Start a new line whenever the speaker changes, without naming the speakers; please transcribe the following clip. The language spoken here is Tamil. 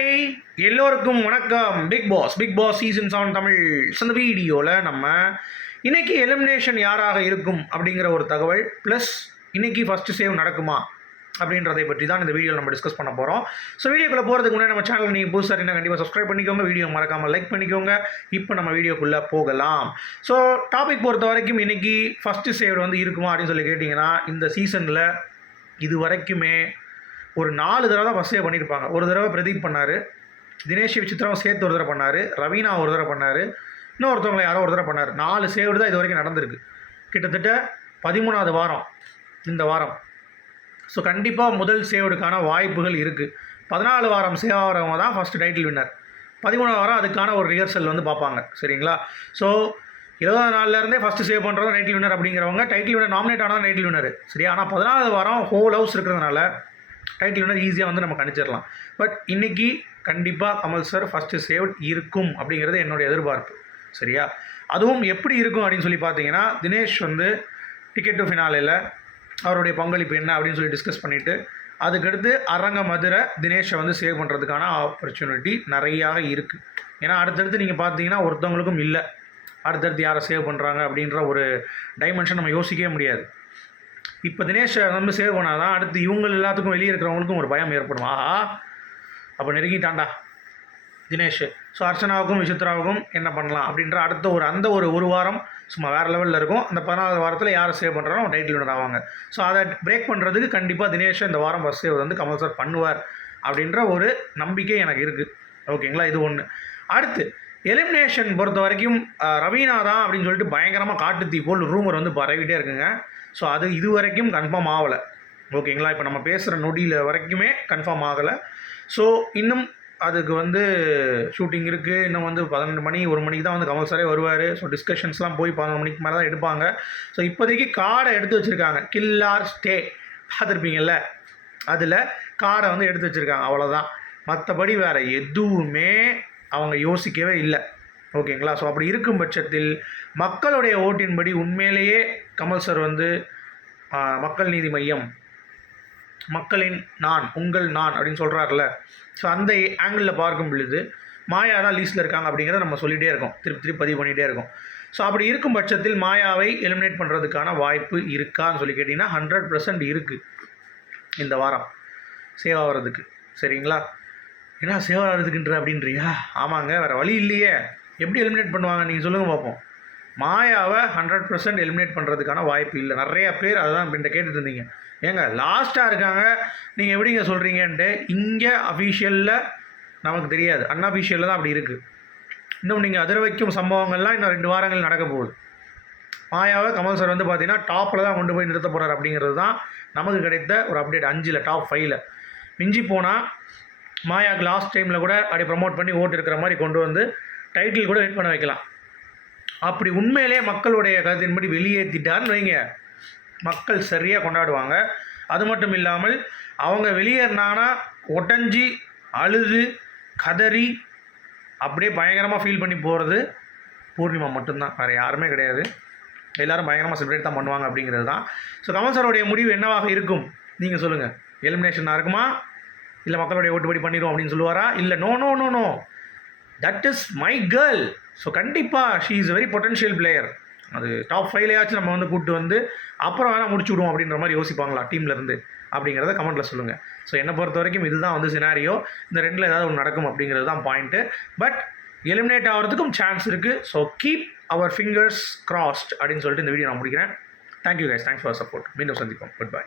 ஹாய் எல்லோருக்கும் வணக்கம். Bigg Boss Bigg Boss season seven Tamil. இந்த வீடியோவில் நம்ம இன்னைக்கு எலிமினேஷன் யாராக இருக்கும் அப்படிங்கிற ஒரு தகவல் ப்ளஸ் இன்னைக்கு ஃபஸ்ட்டு சேவ் நடக்குமா அப்படின்றதை பற்றி தான் இந்த வீடியோவில் நம்ம டிஸ்கஸ் பண்ண போகிறோம் ஸோ வீடியோக்குள்ளே போகிறதுக்கு முன்னாடி நம்ம சேனல் நீங்கள் புதுசாக இருந்தால் கண்டிப்பாக சப்ஸ்கிரைப் பண்ணிக்கோங்க. வீடியோ மறக்காமல் லைக் பண்ணிக்கோங்க. இப்போ நம்ம வீடியோக்குள்ளே போகலாம். ஸோ டாபிக் பொறுத்த வரைக்கும் இன்னைக்கு ஃபஸ்ட்டு சேவ் வந்து இருக்குமா அப்படின்னு சொல்லி கேட்டிங்கன்னா இந்த சீசனில் இது வரைக்குமே ஒரு நாலு தடவை தான் ஃபஸ்ட் டே பண்ணியிருப்பாங்க. ஒரு தடவை பிரதீப் பண்ணார் தினேஷ் விசித்ராவும் சேர்த்து ஒரு தடவை பண்ணார் ரவீனா ஒரு தடவை பண்ணார் இன்னொருத்தவங்களை யாரோ ஒரு தடவை பண்ணார். நாலு சேவடு தான் இது வரைக்கும் நடந்திருக்கு. கிட்டத்தட்ட பதிமூணாவது வாரம் இந்த வாரம். ஸோ கண்டிப்பாக முதல் சேவடுக்கான வாய்ப்புகள் இருக்குது பதினாலு வாரம் சேவ் ஆகிறவங்க தான் ஃபஸ்ட்டு டைட்டில் வின்னர் பதிமூணாவது வாரம் அதுக்கான ஒரு ரிஹர்சல் வந்து பார்ப்பாங்க. சரிங்களா? ஸோ இருபது நாள்லேருந்தே ஃபஸ்ட்டு சேவ் பண்ணுறது டைட்டில் வின்னர் அப்படிங்கிறவங்க டைட்டில் வின்னர் நாமினேட் ஆனால் டைட்டில் வின்னர் சரியா? ஆனால் பதினாலாவது வாரம் ஹோல் ஹவுஸ் இருக்கிறதுனால டைட்டில் வந்து ஈஸியாக வந்து நம்ம கணிச்சிடலாம். பட் இன்றைக்கி கண்டிப்பாக கமல் சார் ஃபஸ்ட்டு சேவ் இருக்கும் அப்படிங்கிறது என்னுடைய எதிர்பார்ப்பு. சரியா? அதுவும் எப்படி இருக்கும் அப்படின்னு சொல்லி பார்த்தீங்கன்னா தினேஷ் வந்து டிக்கெட் டு ஃபினாலில் அவருடைய பங்களிப்பு என்ன அப்படின்னு சொல்லி டிஸ்கஸ் பண்ணிவிட்டு அதுக்கடுத்து அரங்க மதுரை தினேஷை வந்து சேவ் பண்ணுறதுக்கான ஆப்பர்ச்சுனிட்டி நிறையாக இருக்குது ஏன்னா அடுத்தடுத்து நீங்கள் பார்த்தீங்கன்னா ஒருத்தவங்களுக்கும் இல்லை. அடுத்தடுத்து யாரை சேவ் பண்ணுறாங்க அப்படின்ற ஒரு டைமென்ஷன் நம்ம யோசிக்கவே முடியாது. இப்போ தினேஷை நம்ம சேவ் பண்ணால் தான் அடுத்து இவங்க எல்லாத்துக்கும் வெளியே இருக்கிறவங்களுக்கும் ஒரு பயம் ஏற்படும். ஆஹா. அப்போ நெருங்கிட்டான்டா தினேஷ். ஸோ அர்ச்சனாவுக்கும் விசித்ராவுக்கும் என்ன பண்ணலாம் அப்படின்ற அடுத்த ஒரு அந்த ஒரு ஒரு வாரம் சும்மா வேறு லெவலில் இருக்கும். அந்த பதினாறு வாரத்தில் யாரை சேவ் பண்ணுறாலும் அவன் டைட்டில் வினர் ஆவாங்க. ஸோ அதை பிரேக் பண்ணுறதுக்கு கண்டிப்பாக தினேஷ் இந்த வாரம் ஃபஸ்ட் சேவ் வந்து கமல் சார் பண்ணுவார் அப்படின்ற ஒரு நம்பிக்கை எனக்கு இருக்குது ஓகேங்களா இது ஒன்று அடுத்து எலிமினேஷன் பொறுத்த வரைக்கும் ரவீனா தான் அப்படின்னு சொல்லிட்டு பயங்கரமாக காட்டுத்தீ போல் ரூமர் வந்து பரவிட்டே இருக்குங்க. ஸோ அது இது வரைக்கும் கன்ஃபார்ம் ஆகலை. ஓகேங்களா இப்போ நம்ம பேசுகிற நொடியில் வரைக்குமே கன்ஃபார்ம் ஆகலை. ஸோ இன்னும் அதுக்கு வந்து ஷூட்டிங் இருக்குது இன்னும் வந்து பதினெண்டு மணி ஒரு மணிக்கு தான் வந்து கமல் சாரே வருவார். ஸோ டிஸ்கஷன்ஸ்லாம் போய் பதினொன்று மணிக்கு மேலே தான் எடுப்பாங்க. ஸோ இப்போதைக்கு கார்டை எடுத்து வச்சுருக்காங்க. கில்லார் ஸ்டே பார்த்துருப்பீங்கள்ல அதில் காடை வந்து எடுத்து வச்சுருக்காங்க. அவ்வளோதான் மற்றபடி வேறு எதுவுமே அவங்க யோசிக்கவே இல்லை. ஓகேங்களா? ஸோ அப்படி இருக்கும் பட்சத்தில் மக்களுடைய ஓட்டின்படி உண்மையிலேயே கமல் சார் வந்து மக்கள் நீதி மையம் மக்களின் நான் உங்கள் நான் அப்படின்னு சொல்கிறாருல ஸோ அந்த ஆங்கிளில் பார்க்கும் பொழுது மாயா தான் லீஸ்டில் இருக்காங்க அப்படிங்கிறத நம்ம சொல்லிகிட்டே இருக்கோம். திருப்பி திருப்பி பதிவு பண்ணிகிட்டே இருக்கோம். ஸோ அப்படி இருக்கும் பட்சத்தில் மாயாவை எலிமினேட் பண்ணுறதுக்கான வாய்ப்பு இருக்கான்னு சொல்லி கேட்டிங்கன்னா ஹண்ட்ரட் பர்சன்ட் இருக்குது இந்த வாரம். சேவ் ஆகிறதுக்கு சரிங்களா? என்ன சேவ் ஆகிறதுக்குன்ற அப்படின்றியா? ஆமாங்க வேறு வழி இல்லையே. எப்படி எலிமினேட் பண்ணுவாங்க? நீங்கள் சொல்லுங்கள் பார்ப்போம். மாயாவை ஹண்ட்ரட் பர்சன்ட் எலிமினேட் பண்ணுறதுக்கான வாய்ப்பு இல்லை. நிறைய பேர் அதுதான் இப்படி கேட்டுட்டு இருந்தீங்க. ஏங்க லாஸ்ட்டாக இருக்காங்க. நீங்கள் எப்படிங்க சொல்கிறீங்கன்ட்டு இங்கே அஃபீஷியலில் நமக்கு தெரியாது. அன்அஃபீஷியலில் தான் அப்படி இருக்குது இன்னும் நீங்கள் அதிர வைக்கும் சம்பவங்கள்லாம் இன்னும் ரெண்டு வாரங்கள் நடக்க போகுது. மாயாவை கமல் சார் வந்து பார்த்தீங்கன்னா டாப்பில் தான் கொண்டு போய் நிறுத்த போகிறார் அப்படிங்கிறது தான் நமக்கு கிடைத்த ஒரு அப்டேட் அஞ்சில் டாப் ஃபைவ்ல மிஞ்சி போனால் மாயாக்கு லாஸ்ட் டைமில் கூட அப்படி ப்ரமோட் பண்ணி ஓட்டு இருக்கிற மாதிரி கொண்டு வந்து டைட்டில் கூட வின் பண்ண வைக்கலாம். அப்படி உண்மையிலே மக்களுடைய கருத்தின்படி வெளியேற்றிட்டாருன்னு வைங்க. மக்கள் சரியாக கொண்டாடுவாங்க. அது மட்டும் இல்லாமல் அவங்க வெளியேறினாங்கன்னா ஒட்டஞ்சி அழுது கதறி அப்படியே பயங்கரமாக ஃபீல் பண்ணி போகிறது பூர்ணிமா மட்டும்தான். வேறு யாருமே கிடையாது. எல்லோரும் பயங்கரமாக செலிப்ரேட் தான் பண்ணுவாங்க அப்படிங்கிறது தான். ஸோ கமல் சாரோடைய முடிவு என்னவாக இருக்கும்? நீங்கள் சொல்லுங்கள் எலிமினேஷனாக இருக்குமா? இல்லை மக்களுடைய ஓட்டுப்படி பண்ணிடுவோம் அப்படின்னு சொல்லுவாரா? இல்லை no no no no that is my girl so கண்டிப்பாக she is very potential player அது டாப் ஃபைவ்லேயாச்சும் நம்ம வந்து கூப்பிட்டு வந்து அப்புறம் வேணால் முடிச்சு விடுவோம் அப்படின்ற மாதிரி யோசிப்பாங்களா டீம்லேருந்து அப்படிங்கிறத கமெண்ட்டில் சொல்லுங்கள் ஸோ என்னை பொறுத்த வரைக்கும் இதுதான் வந்து சினாரியோ இந்த ரெண்டில் ஏதாவது ஒன்று நடக்கும் அப்படிங்கிறது தான் பாயிண்ட்டு பட் எலிமினேட் ஆகிறதுக்கும் சான்ஸ் இருக்குது so keep our fingers crossed அப்படின்னு சொல்லிட்டு இந்த வீடியோ நான் முடிக்கிறேன். Thank you guys thanks for support மீண்டும் சந்திப்போம். Good bye